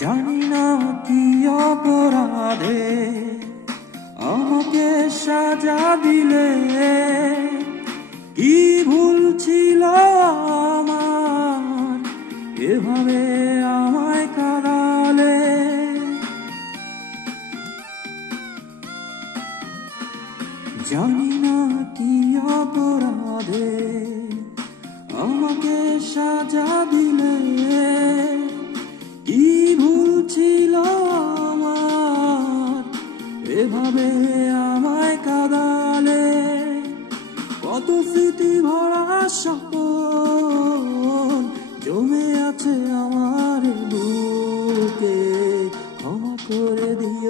জানি না কি অপরাধে আমাকে সাজা দিলে, কি ভুল ছিল আমার এভাবে আমায় কাঁদালে। জানি না কি অপরাধে আমাকে সাজা দিলে, কি ভুল ছিল আমার এভাবে আমায় কাঁদালে। কত স্মৃতি ভরা স্বপ্ন জমে আছে আমার বুকে, ক্ষমা করে দিই।